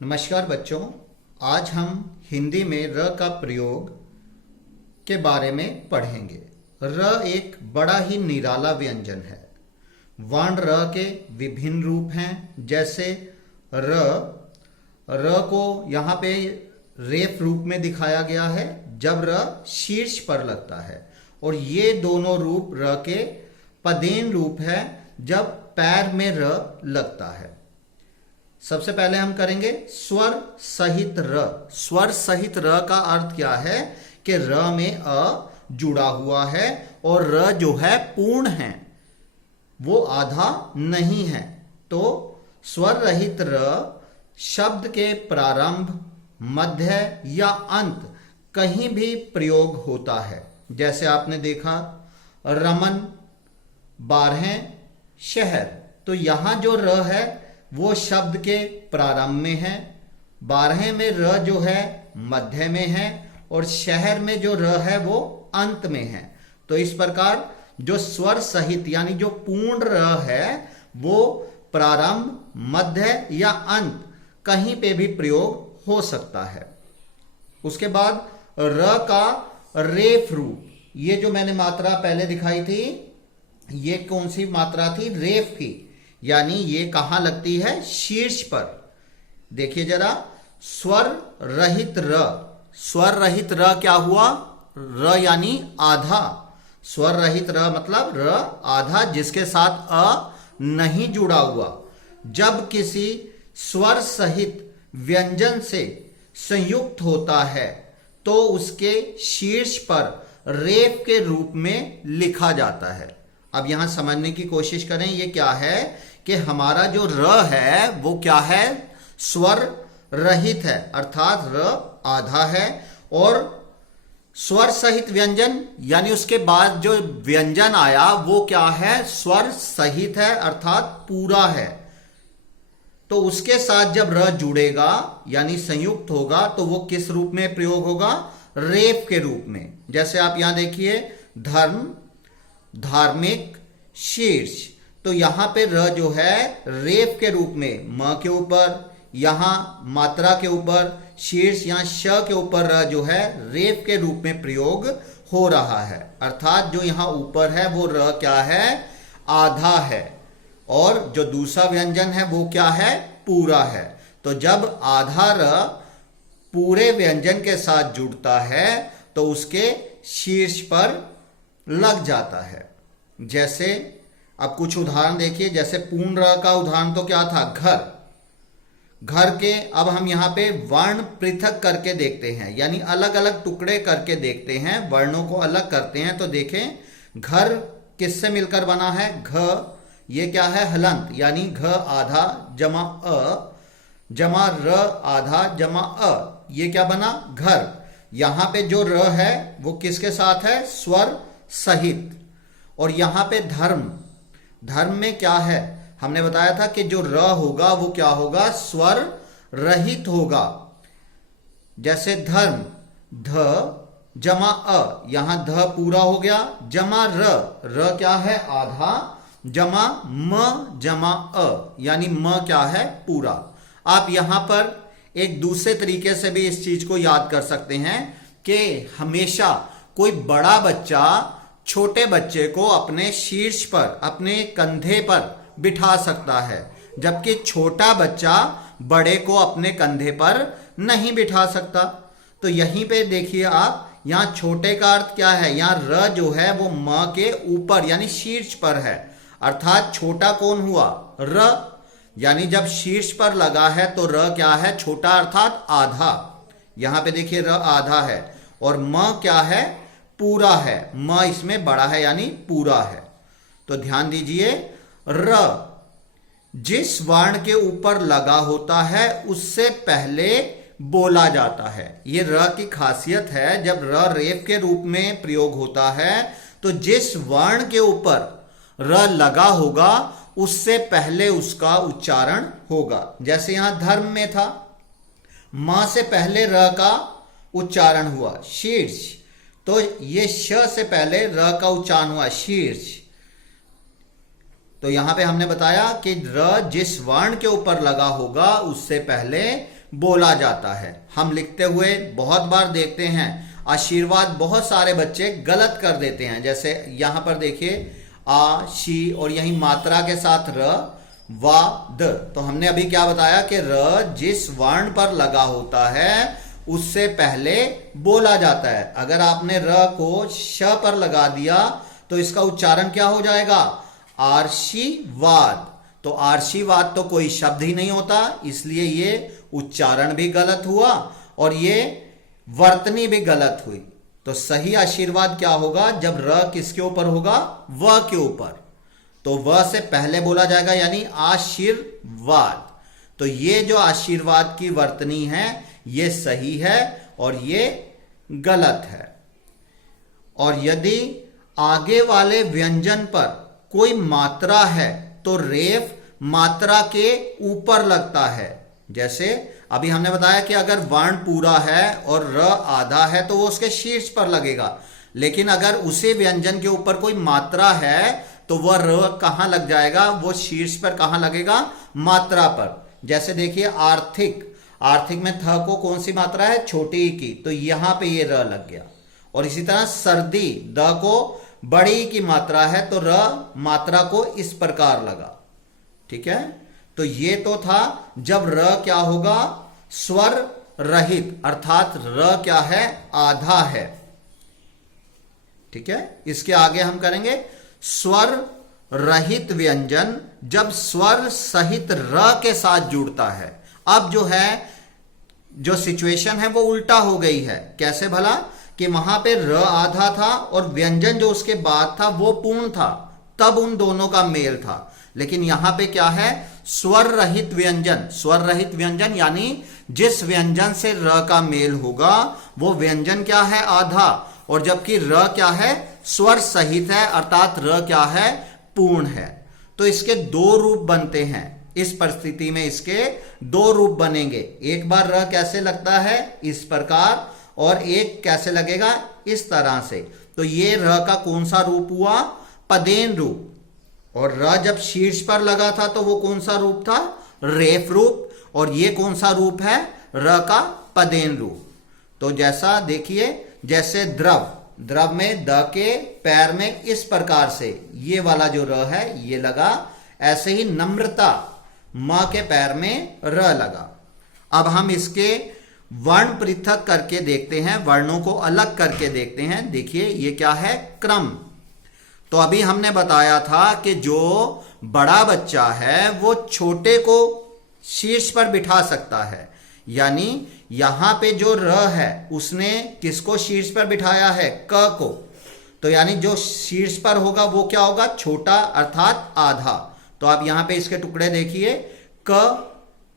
नमस्कार बच्चों, आज हम हिंदी में र का प्रयोग के बारे में पढ़ेंगे। र एक बड़ा ही निराला व्यंजन है। वर्ण र के विभिन्न रूप हैं, जैसे र को यहाँ पे रेफ रूप में दिखाया गया है जब र शीर्ष पर लगता है, और ये दोनों रूप र के पदेन रूप है जब पैर में र लगता है। सबसे पहले हम करेंगे स्वर सहित र। स्वर सहित र का अर्थ क्या है कि र में अ जुड़ा हुआ है और र जो है पूर्ण है, वो आधा नहीं है। तो स्वर रहित र शब्द के प्रारंभ, मध्य या अंत कहीं भी प्रयोग होता है। जैसे आपने देखा रमन, 12 शहर, तो यहां जो र है वो शब्द के प्रारंभ में है, 12 में र जो है मध्य में है, और शहर में जो र है वो अंत में है। तो इस प्रकार जो स्वर सहित यानी जो पूर्ण र है वो प्रारंभ, मध्य या अंत कहीं पे भी प्रयोग हो सकता है। उसके बाद र का रेफ रूप, ये जो मैंने मात्रा पहले दिखाई थी, ये कौन सी मात्रा थी? रेफ की, यानी ये कहां लगती है? शीर्ष पर। देखिए जरा, स्वर रहित र। स्वर रहित र क्या हुआ? र यानी आधा। स्वर रहित र मतलब र आधा, जिसके साथ अ नहीं जुड़ा हुआ। जब किसी स्वर सहित व्यंजन से संयुक्त होता है तो उसके शीर्ष पर रेफ के रूप में लिखा जाता है। अब यहां समझने की कोशिश करें, ये क्या है कि हमारा जो र है वो क्या है? स्वर रहित है, अर्थात र आधा है, और स्वर सहित व्यंजन यानी उसके बाद जो व्यंजन आया वो क्या है? स्वर सहित है, अर्थात पूरा है। तो उसके साथ जब र जुड़ेगा यानी संयुक्त होगा तो वो किस रूप में प्रयोग होगा? रेफ के रूप में। जैसे आप यहां देखिए, धर्म, धार्मिक, शीर्ष, तो यहां पे र जो है रेफ के रूप में म के ऊपर, यहां मात्रा के ऊपर, शीर्ष यहां श के ऊपर र जो है रेफ के रूप में प्रयोग हो रहा है। अर्थात जो यहां ऊपर है वो र क्या है? आधा है, और जो दूसरा व्यंजन है वो क्या है? पूरा है। तो जब आधा र पूरे व्यंजन के साथ जुड़ता है तो उसके शीर्ष पर लग जाता है। जैसे अब कुछ उदाहरण देखिए, जैसे पूर्ण र का उदाहरण तो क्या था? घर। घर के अब हम यहाँ पे वर्ण पृथक करके देखते हैं, यानी अलग अलग टुकड़े करके देखते हैं, वर्णों को अलग करते हैं। तो देखें, घर किससे मिलकर बना है? घ, ये क्या है? हलंत, यानी घ आधा जमा अ जमा र आधा जमा अ, ये क्या बना? घर। यहां पे जो र है वो किसके साथ है? स्वर सहित। और यहां पे धर्म, धर्म में क्या है? हमने बताया था कि जो र होगा वो क्या होगा? स्वर रहित होगा। जैसे धर्म, ध जमा अ, यहां ध पूरा हो गया, जमा र क्या है? आधा, जमा म जमा अ, यानी म क्या है? पूरा। आप यहां पर एक दूसरे तरीके से भी इस चीज को याद कर सकते हैं कि हमेशा कोई बड़ा बच्चा छोटे बच्चे को अपने शीर्ष पर, अपने कंधे पर बिठा सकता है, जबकि छोटा बच्चा बड़े को अपने कंधे पर नहीं बिठा सकता। तो यहीं पे देखिए आप, यहां छोटे का अर्थ क्या है? यहां र जो है वो म के ऊपर यानी शीर्ष पर है, अर्थात छोटा कौन हुआ? र, यानी जब शीर्ष पर लगा है तो र क्या है? छोटा, अर्थात आधा। यहां पे देखिए र आधा है, और म क्या है? पूरा है। म इसमें बड़ा है यानी पूरा है। तो ध्यान दीजिए, र जिस वर्ण के ऊपर लगा होता है उससे पहले बोला जाता है। ये र की खासियत है, जब र रेफ के रूप में प्रयोग होता है तो जिस वर्ण के ऊपर र लगा होगा उससे पहले उसका उच्चारण होगा। जैसे यहां धर्म में था, म से पहले र का उच्चारण हुआ, शीर्ष, तो ये श से पहले र का उच्चारण हुआ, शीर्ष। तो यहां पे हमने बताया कि र जिस वर्ण के ऊपर लगा होगा उससे पहले बोला जाता है। हम लिखते हुए बहुत बार देखते हैं आशीर्वाद बहुत सारे बच्चे गलत कर देते हैं। जैसे यहां पर देखिए आ शी और यही मात्रा के साथ र वा द। तो हमने अभी क्या बताया कि र जिस वर्ण पर लगा होता है उससे पहले बोला जाता है। अगर आपने र को श पर लगा दिया तो इसका उच्चारण क्या हो जाएगा? आर्शीवाद। तो आर्शीवाद तो कोई शब्द ही नहीं होता, इसलिए ये उच्चारण भी गलत हुआ और ये वर्तनी भी गलत हुई। तो सही आशीर्वाद क्या होगा? जब र किसके ऊपर होगा? व के ऊपर। तो व से पहले बोला जाएगा, यानी आशीर्वाद। तो ये जो आशीर्वाद की वर्तनी है ये सही है और ये गलत है। और यदि आगे वाले व्यंजन पर कोई मात्रा है तो रेफ मात्रा के ऊपर लगता है। जैसे अभी हमने बताया कि अगर वर्ण पूरा है और र आधा है तो वो उसके शीर्ष पर लगेगा, लेकिन अगर उसी व्यंजन के ऊपर कोई मात्रा है तो वह र कहां लग जाएगा? वो शीर्ष पर कहां लगेगा? मात्रा पर। जैसे देखिए आर्थिक, आर्थिक में थ को कौन सी मात्रा है? छोटी की, तो यहां पे ये र लग गया। और इसी तरह सर्दी, द को बड़ी की मात्रा है तो र मात्रा को इस प्रकार लगा। ठीक है, तो ये तो था जब र क्या होगा? स्वर रहित, अर्थात र क्या है? आधा है। ठीक है, इसके आगे हम करेंगे स्वर रहित व्यंजन जब स्वर सहित र के साथ जुड़ता है। अब जो है, जो सिचुएशन है वो उल्टा हो गई है। कैसे भला? कि वहां पे र आधा था और व्यंजन जो उसके बाद था वो पूर्ण था, तब उन दोनों का मेल था। लेकिन यहां पे क्या है? स्वर रहित व्यंजन। स्वर रहित व्यंजन यानी जिस व्यंजन से र का मेल होगा वो व्यंजन क्या है? आधा। और जबकि र क्या है? स्वर सहित है, अर्थात र क्या है? पूर्ण है। तो इसके दो रूप बनते हैं। इस परिस्थिति में इसके दो रूप बनेंगे। एक बार र कैसे लगता है? इस प्रकार, और एक कैसे लगेगा? इस तरह से। तो ये र का कौन सा रूप हुआ? पदेन रूप। और र जब शीर्ष पर लगा था तो वो कौन सा रूप था? रेफ रूप। और ये कौन सा रूप है? र का पदेन रूप। तो जैसा देखिए, जैसे द्रव, द्रव में द के पैर में इस प्रकार से ये वाला जो र है ये लगा, ऐसे ही नम्रता म के पैर में र लगा। अब हम इसके वर्ण पृथक करके देखते हैं, वर्णों को अलग करके देखते हैं। देखिए ये क्या है? क्रम। तो अभी हमने बताया था कि जो बड़ा बच्चा है वो छोटे को शीर्ष पर बिठा सकता है, यानी यहां पे जो र है उसने किसको शीर्ष पर बिठाया है? क को। तो यानी जो शीर्ष पर होगा वो क्या होगा? छोटा, अर्थात आधा। तो आप यहां पे इसके टुकड़े देखिए, क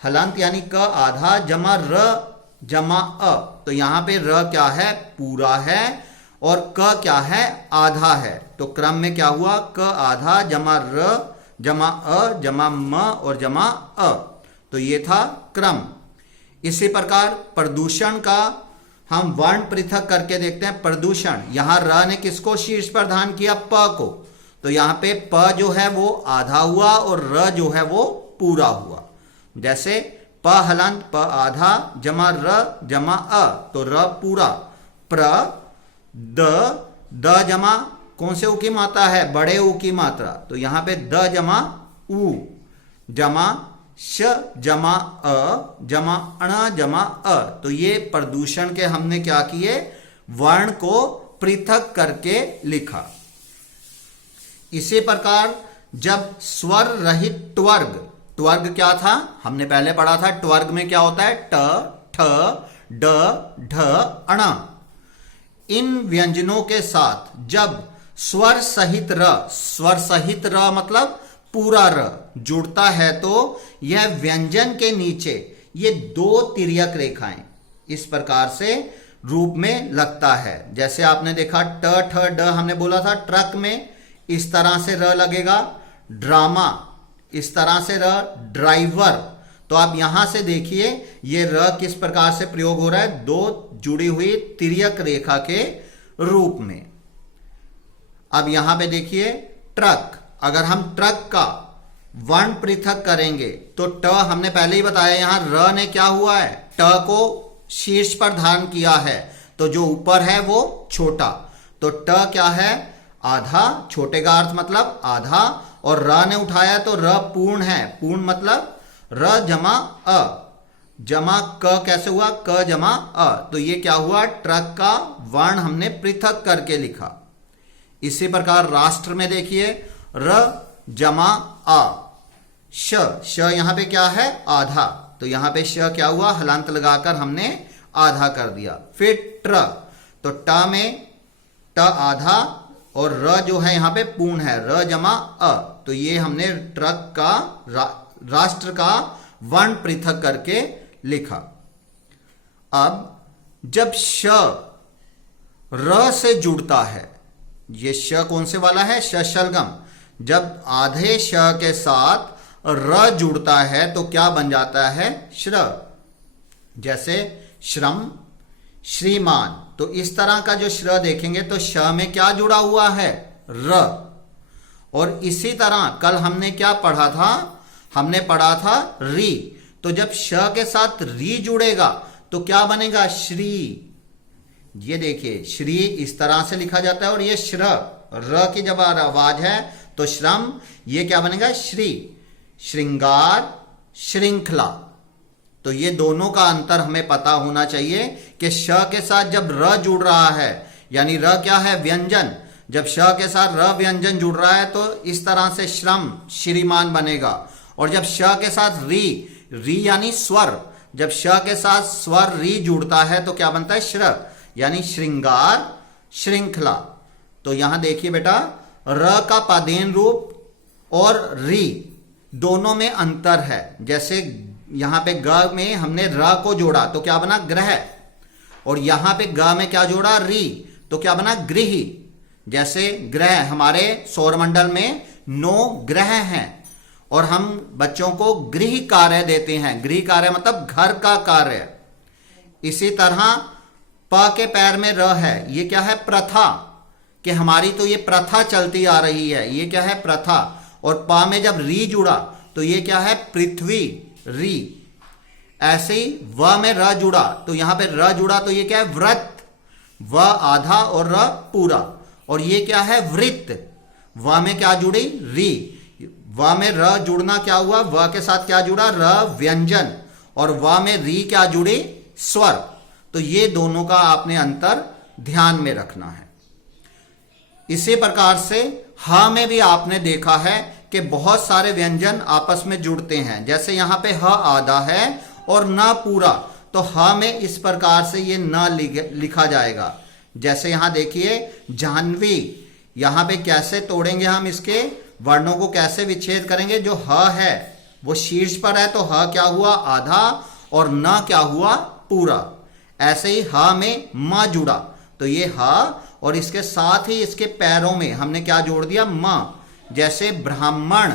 हलंत यानी क आधा जमा र जमा अ। तो यहां पे र क्या है? पूरा है और क क्या है? आधा है। तो क्रम में क्या हुआ? क आधा जमा र जमा अ जमा म और जमा अ। तो ये था क्रम। इसी प्रकार प्रदूषण का हम वर्ण पृथक करके देखते हैं। प्रदूषण, यहां र ने किसको शीर्ष पर धारण किया? प को। तो यहां पे प जो है वो आधा हुआ और र जो है वो पूरा हुआ। जैसे प हलंत प आधा जमा र जमा अ, तो र पूरा। प्र द जमा कौन से ऊ की मात्रा है? बड़े ऊ की मात्रा। तो यहां पे द जमा ऊ जमा श जमा अ जमा अण जमा अ। तो ये प्रदूषण के हमने क्या किए? वर्ण को पृथक करके लिखा। इसी प्रकार जब स्वर रहित ट्वर्ग, ट्वर्ग क्या था? हमने पहले पढ़ा था ट्वर्ग में क्या होता है? ट ठ ड ढ अण। इन व्यंजनों के साथ जब स्वर सहित र, स्वर सहित र मतलब पूरा र जुड़ता है तो यह व्यंजन के नीचे ये दो तिर्यक रेखाएं इस प्रकार से रूप में लगता है। जैसे आपने देखा ट ठ ड, हमने बोला था ट्रक में इस तरह से र लगेगा, ड्रामा इस तरह से र, ड्राइवर। तो आप यहां से देखिए ये र किस प्रकार से प्रयोग हो रहा है? दो जुड़ी हुई तिर्यक रेखा के रूप में। अब यहां पे देखिए ट्रक, अगर हम ट्रक का वर्ण पृथक करेंगे तो ट हमने पहले ही बताया, यहां र ने क्या हुआ है, ट को शीर्ष पर धारण किया है, तो जो ऊपर है वो छोटा, तो ट क्या है, आधा, छोटे का अर्थ मतलब आधा, और र ने उठाया तो र पूर्ण है, पूर्ण मतलब र जमा अ, जमा क कैसे हुआ, क जमा अ, तो ये क्या हुआ, ट्रक का वर्ण हमने पृथक करके लिखा। इसी प्रकार राष्ट्र में देखिए, र जमा आ, श, श यहां पे क्या है, आधा, तो यहां पे श क्या हुआ, हलांत लगाकर हमने आधा कर दिया। फिर ट्र, तो ट में ट आधा और र जो है यहां पे पूर्ण है, र जमा अ, तो ये हमने ट्रक का राष्ट्र का वर्ण पृथक करके लिखा। अब जब श र से जुड़ता है, ये श कौन से वाला है, श शलगम, जब आधे श के साथ र जुड़ता है तो क्या बन जाता है, श्र, जैसे श्रम, श्रीमान, तो इस तरह का जो श्र देखेंगे तो श में क्या जुड़ा हुआ है, र। और इसी तरह कल हमने क्या पढ़ा था, हमने पढ़ा था री, तो जब श के साथ री जुड़ेगा तो क्या बनेगा, श्री, ये देखिए श्री इस तरह से लिखा जाता है, और ये श्र, र की जब आवाज है तो श्रम, ये क्या बनेगा, श्री, श्रृंगार, श्रृंखला। तो ये दोनों का अंतर हमें पता होना चाहिए कि श के साथ जब र जुड़ रहा है, यानी र क्या है, व्यंजन, जब श के साथ र व्यंजन जुड़ रहा है तो इस तरह से श्रम, श्रीमान बनेगा। और जब श के साथ री, री यानी स्वर, जब श के साथ स्वर री जुड़ता है तो क्या बनता है, श्र, यानी श्रृंगार, श्रृंखला। तो यहां देखिए बेटा, र का पादेन रूप और री दोनों में अंतर है। जैसे यहां पे ग में हमने र को जोड़ा तो क्या बना, ग्रह, और यहां पे ग में क्या जोड़ा, री, तो क्या बना, गृही। जैसे ग्रह, हमारे सौरमंडल में 9 ग्रह हैं और हम बच्चों को गृह कार्य देते हैं, गृह कार्य मतलब घर का कार्य। इसी तरह प के पैर में र है, ये क्या है, प्रथा, कि हमारी तो ये प्रथा चलती आ रही है, ये क्या है, प्रथा। और प में जब री जुड़ा तो ये क्या है, पृथ्वी, री। ऐसे ही व में र जुड़ा तो यहां पे र जुड़ा तो ये क्या है, व्रत, व आधा और र पूरा, और ये क्या है, वृत्त, व में क्या जुड़ी, री, व में र जुड़ना क्या हुआ, व के साथ क्या जुड़ा, र व्यंजन, और व में री क्या जुड़ी, स्वर। तो ये दोनों का आपने अंतर ध्यान में रखना है। इसी प्रकार से ह में भी आपने देखा है कि बहुत सारे व्यंजन आपस में जुड़ते हैं। जैसे यहां पे ह आधा है और न पूरा, तो ह में इस प्रकार से ये न लिखा जाएगा। जैसे यहां देखिए जाह्नवी, यहां पे कैसे तोड़ेंगे हम, इसके वर्णों को कैसे विच्छेद करेंगे। जो ह है वो शीर्ष पर है तो ह क्या हुआ, आधा, और न क्या हुआ, पूरा। ऐसे ही ह में म जुड़ा तो ये ह, और इसके साथ ही इसके पैरों में हमने क्या जोड़ दिया, म, जैसे ब्राह्मण,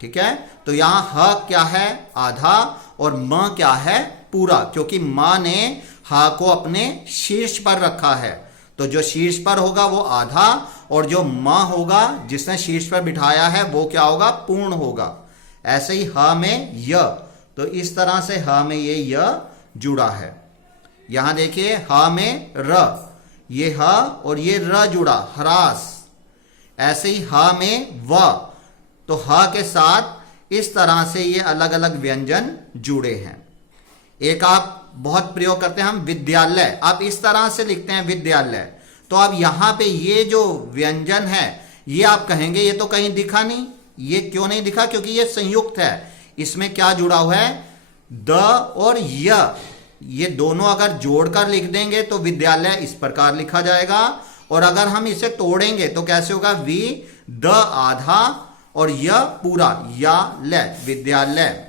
ठीक है। तो यहां ह क्या है, आधा, और म क्या है, पूरा, क्योंकि म ने ह को अपने शीर्ष पर रखा है। तो जो शीर्ष पर होगा वो आधा, और जो म होगा जिसने शीर्ष पर बिठाया है वो क्या होगा, पूर्ण होगा। ऐसे ही ह में य, तो इस तरह से ह में ये य जुड़ा है। यहां देखिए ह में र, ये ह और ये र जुड़ा, ह्रास। ऐसे ही ह में व, तो ह के साथ इस तरह से ये अलग अलग व्यंजन जुड़े हैं। एक आप बहुत प्रयोग करते हैं हम, विद्यालय, आप इस तरह से लिखते हैं विद्यालय, तो अब यहां पे ये जो व्यंजन है ये आप कहेंगे ये तो कहीं दिखा नहीं। ये क्यों नहीं दिखा, क्योंकि ये संयुक्त है। इसमें क्या जुड़ा हुआ है, द और य, ये दोनों अगर जोड़कर लिख देंगे तो विद्यालय इस प्रकार लिखा जाएगा। और अगर हम इसे तोड़ेंगे तो कैसे होगा, वी, द आधा और य पूरा, या ल, विद्यालय।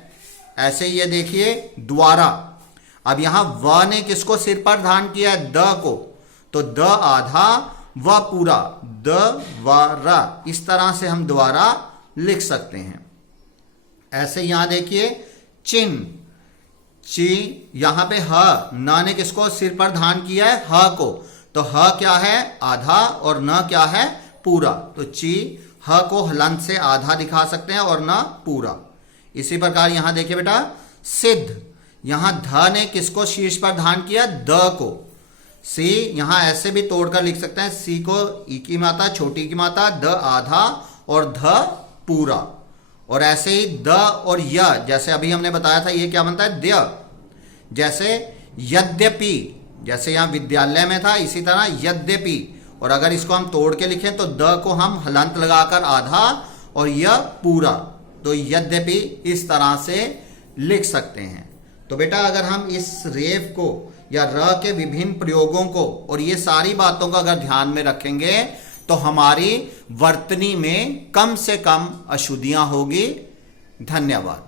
ऐसे ये देखिए द्वारा, अब यहां व ने किसको सिर पर धारण किया है, द को, तो द आधा व पूरा, द व र, इस तरह से हम द्वारा लिख सकते हैं। ऐसे यहां देखिए चिन्ह, ची, यहां पे ह, न ने किसको सिर पर धारण किया है, ह को, तो ह क्या है, आधा, और न क्या है, पूरा, तो ची ह को हलंत से आधा दिखा सकते हैं और न पूरा। इसी प्रकार यहां देखिए बेटा सिद्ध, यहां ध ने किसको शीर्ष पर धारण किया, द को। सी यहां ऐसे भी तोड़कर लिख सकते हैं, सी को ई की मात्रा, छोटी की मात्रा, द आधा और ध पूरा। और ऐसे ही द और य, जैसे अभी हमने बताया था, ये क्या बनता है, द्य। जैसे यद्यपि, जैसे यहां विद्यालय में था, इसी तरह यद्यपि। और अगर इसको हम तोड़ के लिखें तो द को हम हलंत लगाकर आधा और य पूरा, तो यद्यपि इस तरह से लिख सकते हैं। तो बेटा अगर हम इस रेफ को या र के विभिन्न प्रयोगों को और ये सारी बातों को अगर ध्यान में रखेंगे तो हमारी वर्तनी में कम से कम अशुद्धियां होगी। धन्यवाद।